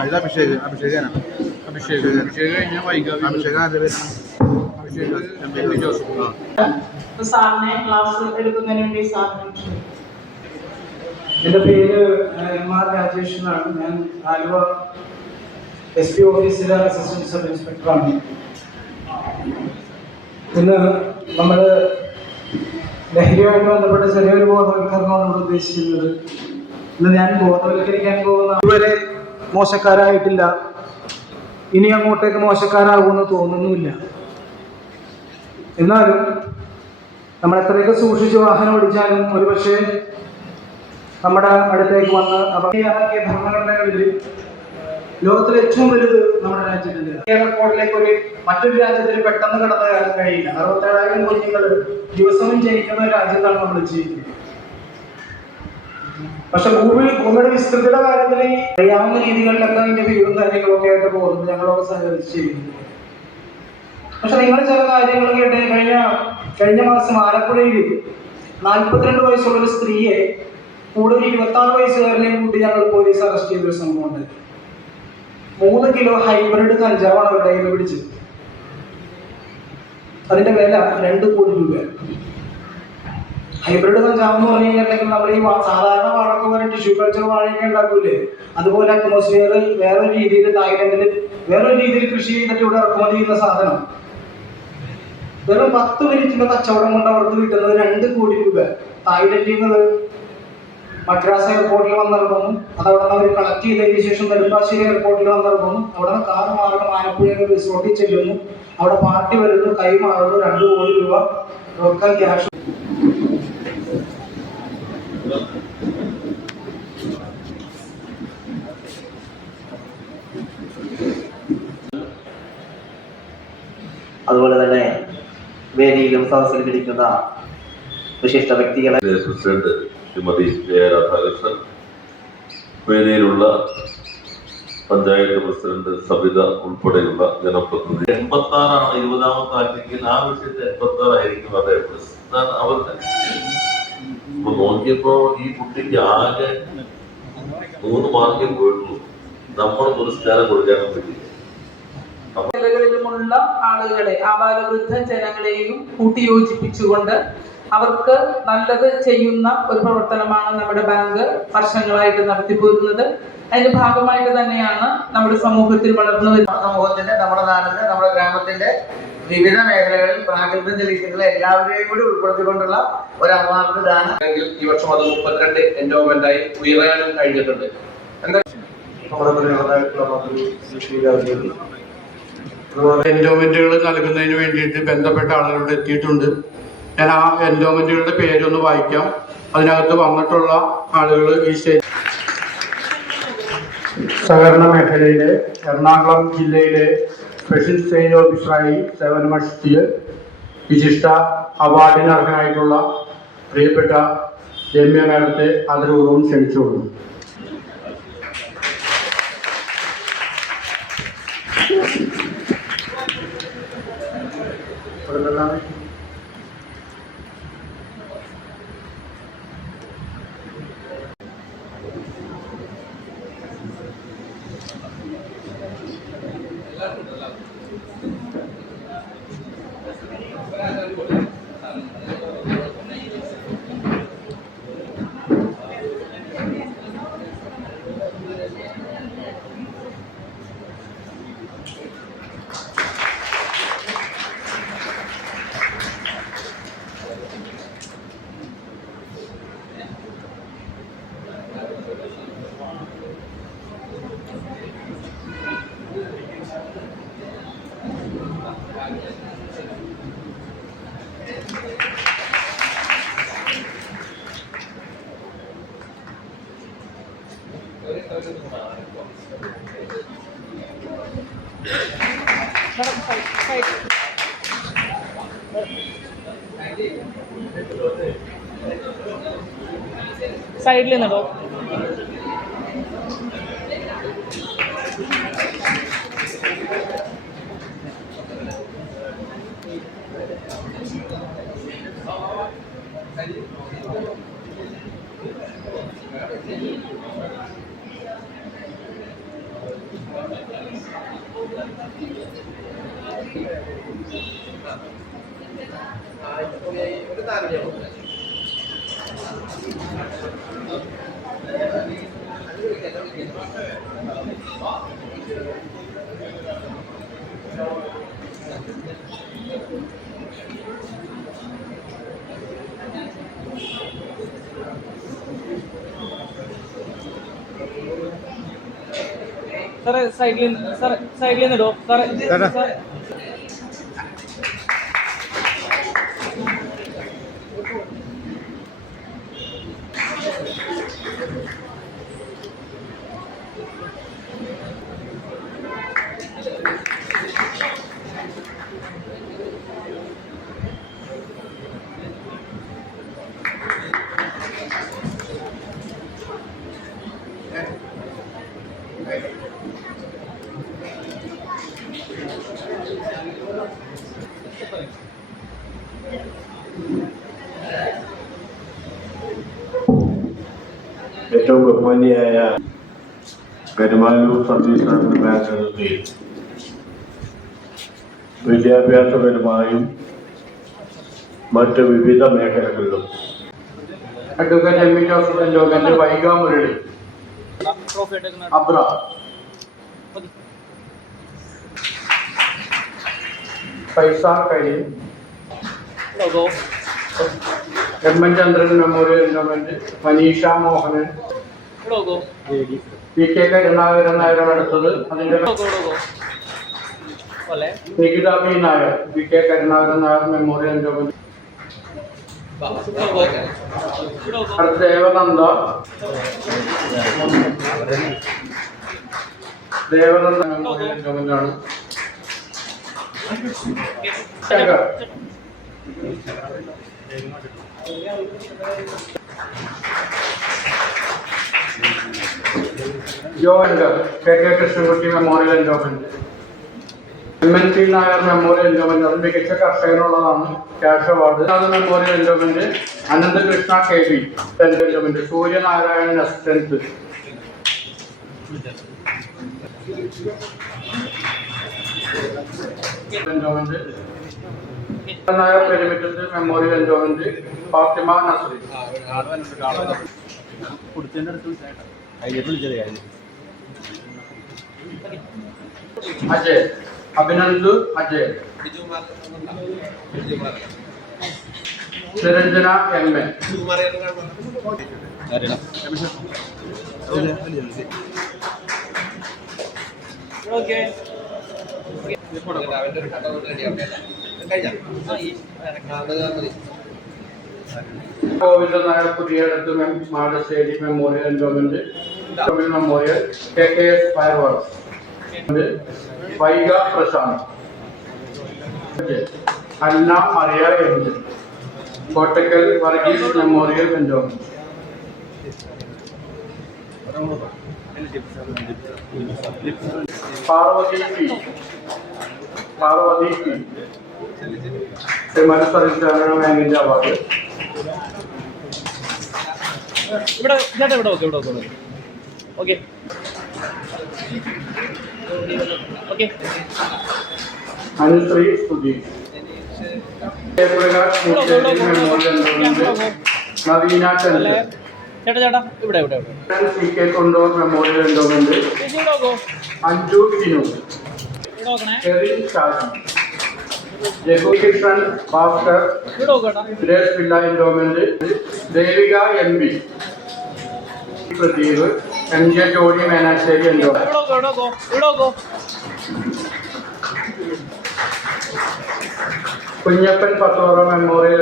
ഇത് അഭിഷേക് കഴിഞ്ഞാൽ വൈകാതെ അഭിഷേക് ജോസഫ്. സാറിനെ ക്ലാസ് എടുക്കുന്നതിന് വേണ്ടി സാറിന്. എൻ്റെ പേര് MR രാജേഷ് എന്നാണ്. ഞാൻ ആലുവ SP ഓഫീസിലെ അസിസ്റ്റന്റ് സബ് ഇൻസ്പെക്ടറാണ്. ഇന്ന് നമ്മൾ ലഹരിയുമായിട്ട് ബന്ധപ്പെട്ട ചെറിയൊരു ബോധവൽക്കരണമാണ് ഇവിടെ ഉദ്ദേശിക്കുന്നത്. ഇന്ന് ഞാൻ ബോധവൽക്കരിക്കാൻ പോകുന്ന ഇതുവരെ മോശക്കാരായിട്ടില്ല, ഇനി അങ്ങോട്ടേക്ക് മോശക്കാരാകുമെന്ന് തോന്നുന്നുമില്ല. എന്നാലും നമ്മൾ എത്രയൊക്കെ സൂക്ഷിച്ച് വാഹനം ഓടിച്ചാലും ഒരുപക്ഷെ നമ്മുടെ അടുത്തേക്ക് വന്ന് അപകടമാക്കിയ ഭരണഘടനകളിൽ ലോകത്തിലെ ഏറ്റവും വലുത് നമ്മുടെ രാജ്യത്തിൻ്റെ എയർപോർട്ടിലേക്ക് മറ്റൊരു രാജ്യത്തിൽ പെട്ടെന്ന് കടന്നു കയറാൻ കഴിയില്ല. 67,000 കുഞ്ഞുങ്ങൾ ദിവസവും ജനിക്കുന്ന ഒരു രാജ്യത്താണ് നമ്മൾ ജീവിക്കുന്നത്. പക്ഷെ ഭൂമിയുടെ വിസ്തൃതിയുടെ കാര്യത്തിൽ അറിയാവുന്ന രീതികളിലൊക്കെ അതിന്റെ വീടും കാര്യങ്ങളൊക്കെ ആയിട്ട് പോകുന്നത് ഞങ്ങളോട് സഹകരിച്ച് ചെയ്യുന്നു. പക്ഷെ നിങ്ങൾ ചില കാര്യങ്ങൾ കേട്ട് കഴിഞ്ഞ മാസം ആലപ്പുഴയിൽ 42 വയസ്സുള്ള ഒരു സ്ത്രീയെ കൂടെ ഒരു 26 വയസ്സുകാരനെയും കൂട്ടി ഞങ്ങൾ പോലീസ് അറസ്റ്റ് ചെയ്തൊരു സംഭവം ഉണ്ട്. 3 കിലോ ഹൈബ്രിഡ് കഞ്ചാവാണ് അവരുടെ കയ്യിൽ പിടിച്ചത്. അതിന്റെ വില 2 കോടി രൂപ. ഹൈബ്രിഡ് കഞ്ചാവ് എന്ന് പറഞ്ഞു കഴിഞ്ഞിട്ടുണ്ടെങ്കിൽ നമ്മൾ ഈ സാധാരണ വാഴക്ക് പോലെ ടിഷ്യൂ കൾച്ചർ വാഴയൊക്കെ ഉണ്ടാക്കൂലേ, അതുപോലെ അറ്റ്മോസ്ഫിയർ വേറൊരു രീതിയിൽ തായ്ലൻഡിൽ വേറൊരു രീതിയിൽ കൃഷി ചെയ്തിട്ട് ഇവിടെ ഇറക്കുമതി ചെയ്യുന്ന സാധനം വെറും 10 മിനിറ്റിന്റെ കച്ചവടം കൊണ്ട് അവർക്ക് കിട്ടുന്നത് 2 കോടി രൂപ. തായ്ലൻഡിൽ നിന്ന് മദ്രാസ് എയർപോർട്ടിൽ വന്നിറങ്ങുന്നു, അതവിടെ നിന്ന് അവർ കളക്ട് ചെയ്തതിന് ശേഷം നെടുമ്പാശ്ശേരി എയർപോർട്ടിൽ വന്നിറങ്ങുന്നു, അവിടെ നിന്ന് കാർ മാർഗം ആലപ്പുഴ റിസോർട്ടിൽ ചെല്ലുന്നു, അവിടെ പാർട്ടി വരുന്നു, കൈമാറുന്നു, 2 കോടി രൂപ റോക്കൽ ക്യാഷ്. അതുപോലെ തന്നെ വേദിയിലും സദസ്സിലും ഇരിക്കുന്ന വിശിഷ്ട വ്യക്തികളെ പ്രസിഡന്റ് ശ്രീമതി രാധാകൃഷ്ണൻ, വേദിയിലുള്ള പഞ്ചായത്ത് പ്രസിഡന്റ് സബിത ഉൾപ്പെടെയുള്ള ജനപ്രതിനിധി. 86 20ാമത്തെ ആർട്ടിക്കിൾ ആ വിഷയത്തിൽ 86 ആയിരിക്കും അതേ പ്ലസ്. അതാണ് അവരുടെ നോക്കിയപ്പോ ഈ കുട്ടിക്ക് ആകെ 3 മാർക്കേ പോയിട്ടുള്ളൂ. നമ്മൾ പുരസ്കാരം കൊടുക്കാനും പറ്റില്ല. ജില്ലകളിലുമുള്ള ആളുകളെ ആബാലവൃദ്ധ ജനങ്ങളെയും കൂട്ടിയോജിപ്പിച്ചുകൊണ്ട് അവർക്ക് നല്ലത് ചെയ്യുന്ന ഒരു പ്രവർത്തനമാണ് നമ്മുടെ ബാങ്ക് വർഷങ്ങളായിട്ട് നടത്തിപ്പോരുന്നത്. അതിന്റെ ഭാഗമായിട്ട് തന്നെയാണ് നമ്മുടെ സമൂഹത്തിൽ വളർന്നു വരുന്നത്. സമൂഹത്തിന്റെ, നമ്മുടെ നാടിന്റെ, നമ്മുടെ ഗ്രാമത്തിന്റെ വിവിധ മേഖലകളിൽ പ്രാഗൽഭ്യം തെളിയിക്കുന്ന എല്ലാവരെയും കൂടി ഉൾപ്പെടുത്തിക്കൊണ്ടുള്ള ഒരു അവാർഡ് ദാനം. ഈ വർഷം അത് 32 എൻഡോമെന്റായി ഉയരാനും കഴിഞ്ഞിട്ടുണ്ട്. എൻഡോമെന്റുകൾ നൽകുന്നതിന് വേണ്ടിയിട്ട് ബന്ധപ്പെട്ട ആളുകളോട് എത്തിയിട്ടുണ്ട്. ഞാൻ ആ എൻഡോമെന്റുകളുടെ പേരൊന്ന് വായിക്കാം. അതിനകത്ത് വന്നിട്ടുള്ള ആളുകൾ ഈ സ്റ്റേറ്റ് സഹകരണ മേഖലയിലെ എറണാകുളം ജില്ലയിലെ സ്പെഷ്യൽ സെയിൽ ഓഫീസറായി സേവനമനുഷ്ഠിച്ച് വിശിഷ്ട അവാർഡിന് അർഹനായിട്ടുള്ള പ്രിയപ്പെട്ട രമ്യ മേഡത്തെ ആദരപൂർവ്വം ക്ഷണിച്ചുകൊള്ളുന്നു. സൈഡിൽ നിന്നിടോ. സാറേ സൈഡിൽ നിന്നിടോ സാറേ. ഏറ്റവും ബഹുമാനിയായ കരുമാലൂർ സർവീസ് സഹകരണ ബാങ്ക് വിദ്യാഭ്യാസപരമായും മറ്റ് വിവിധ മേഖലകളിലും advocate M E Joseph endowment Vaiga Murali Abra Faizar Kareem M N Chandran memorial endowment Maneesha Mohanan P K Karunakaran നായരാണ് അടുത്തത്. അതിന്റെ Nikitha B Nair P K Karunakaran Nair memorial endowment. Devananda memorial endowment ആണ്. ജോയൻഡർ K K Krishnankutty memorial endowment. M N P Nair memorial endowment അത് മികച്ച കർഷകനുള്ളതാണ്. Cash award. അത് memorial endowment. Ananthakrishna K B endowment. Suryanarayanan assistant endowment. Nair Perumittath memorial endowment. Fathima Nasri. Ajay Abhinand Ajay. Niranjana M A. Govindan Nair Puthiyadath Madasseri memorial endowment. Memorial K K S fireworks. Vaiga Prasanth. Anna Maria M G. Kottakkal Varghese memorial endowment. Parvathy P. Service സഹകരണ ബാങ്കിന്റെ award. Anusree Sudheesh. Memorial endowment. Naveena Chandran. C K Kondoor memorial endowment. Anju Sinu. Kerin Shaji. Jagukishan Bhaskar Suresh Pillai endowment. Devika M B. Pradeep. M J ജോഡി Menassery endowment. Kunjappan Pathora memorial.